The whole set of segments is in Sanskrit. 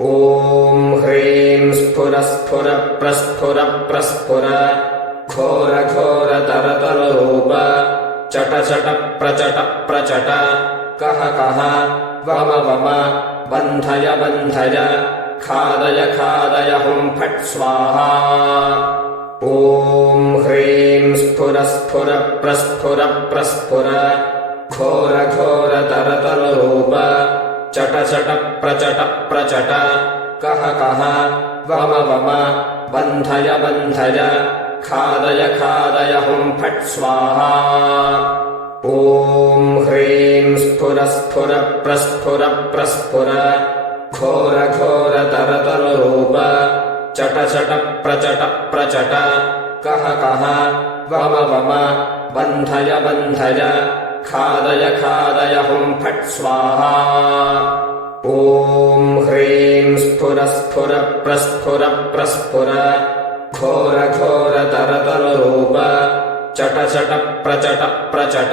ॐ ह्रीं स्फुर प्रस्फुर प्रस्फुर घोर घोर तरतरुरूप चट चट प्रचट प्रचट कह कह वम वम बन्धय बन्धय खादय खादय हुं फट् स्वाहा। ॐ ह्रीं स्फुर प्रस्फुर प्रस्फुर घोर घोर तरतरुरूप चट चट प्रचट प्रचट कह कह वम वम बन्धय बन्धय खादय खादय हुं फट् स्वाहा। ॐ ह्रीं स्फुर प्रस्फुर प्रस्फुर घोर घोर तरतरुरूप चट चट प्रचट प्रचट कह कह वम वम बन्धय बन्धय खादय खादय हुं फट् स्वाहा। ॐ ह्रीं स्फुर प्रस्फुर प्रस्फुर घोर घोर तरतरुरूप चट चट प्रचट प्रचट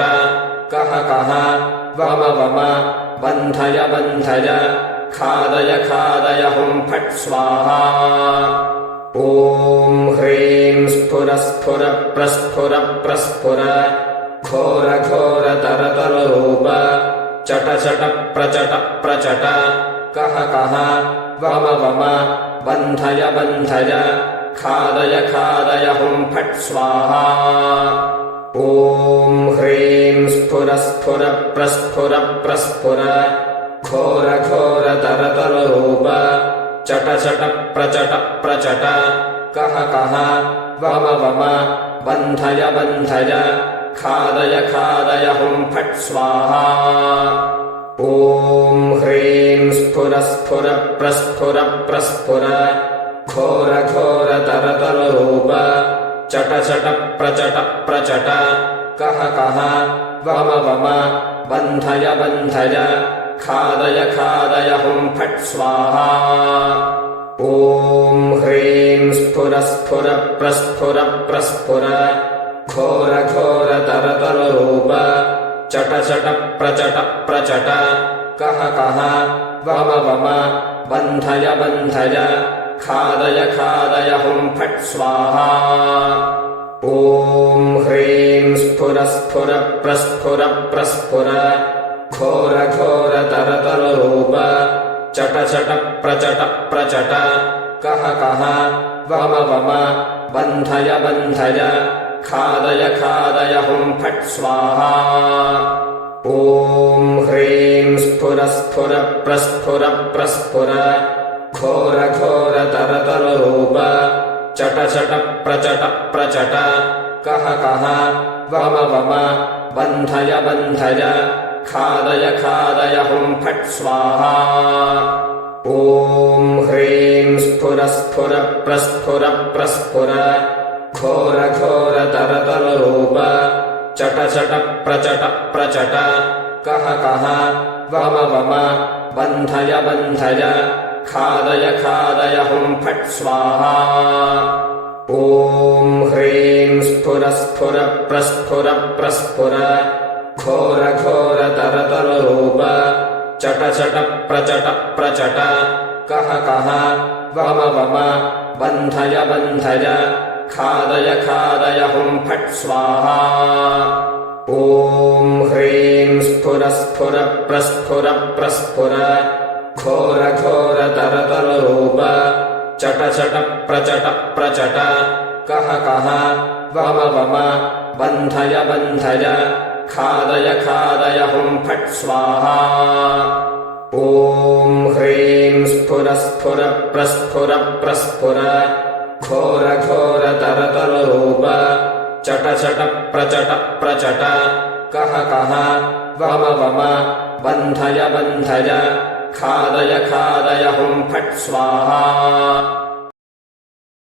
कह कह वम वम बन्धय बन्धय खादय खादय हुं फट् स्वाहा। ॐ ह्रीं स्फुर प्रस्फुर प्रस्फुर घोर घोर तरतरुरूप चट चट प्रचट प्रचट कह कह वम वम बन्धय बन्धय खादय खादय हुं फट् स्वाहा। ॐ ह्रीं स्फुर प्रस्फुर प्रस्फुर घोर घोर तरतरुरूप चट चट प्रचट प्रचट कह कह वम वम बन्धय बन्धय खादय खादय हुं फट् स्वाहा। ॐ ह्रीं स्फुर प्रस्फुर प्रस्फुर घोर घोर तरतरुरूप चट चट प्रचट प्रचट कह कह वम वम बन्धय बन्धय खादय खादय हुं फट् स्वाहा। ॐ ह्रीं स्फुर प्रस्फुर प्रस्फुर घोर घोर तरतरुरूप चट चट प्रचट प्रचट कह कह वम वम बन्धय बन्धय खादय खादय हुं फट् स्वाहा। ॐ ह्रीं स्फुर प्रस्फुर प्रस्फुर घोर घोर तरतरुरूप चट चट प्रचट प्रचट कह कह वम वम बन्धय बन्धय खादय खादय हुं फट् स्वाहा। ॐ ह्रीं स्फुर प्रस्फुर प्रस्फुर घोर घोर तरतरुरूप चट चट प्रचट प्रचट कह कह वम वम बन्धय बन्धय खादय खादय हुं फट् स्वाहा। ॐ ह्रीं स्फुर प्रस्फुर प्रस्फुर घोर घोर तरतरुरूप चट चट प्रचट प्रचट कह कह वम वम बन्धय बन्धय खादय खादय हुं फट् स्वाहा। ॐ ह्रीं स्फुर प्रस्फुर प्रस्फुर घोर घोर तरतरुरूप चट चट प्रचट प्रचट कह कह वम वम बन्धय बन्धय खादय खादय हुं फट् स्वाहा। ॐ ह्रीं स्फुर प्रस्फुर प्रस्फुर घोर घोर तरतरुरूप चट चट प्रचट प्रचट कह कह वम वम बन्धय बन्धय खादय खादय हुं फट् स्वाहा। ॐ ह्रीं स्फुर प्रस्फुर प्रस्फुर घोर घोर तरतरुरूप चट चट प्रचट प्रचट कह कह वम वम बन्धय बन्धय खादय खादय हुं फट् स्वाहा।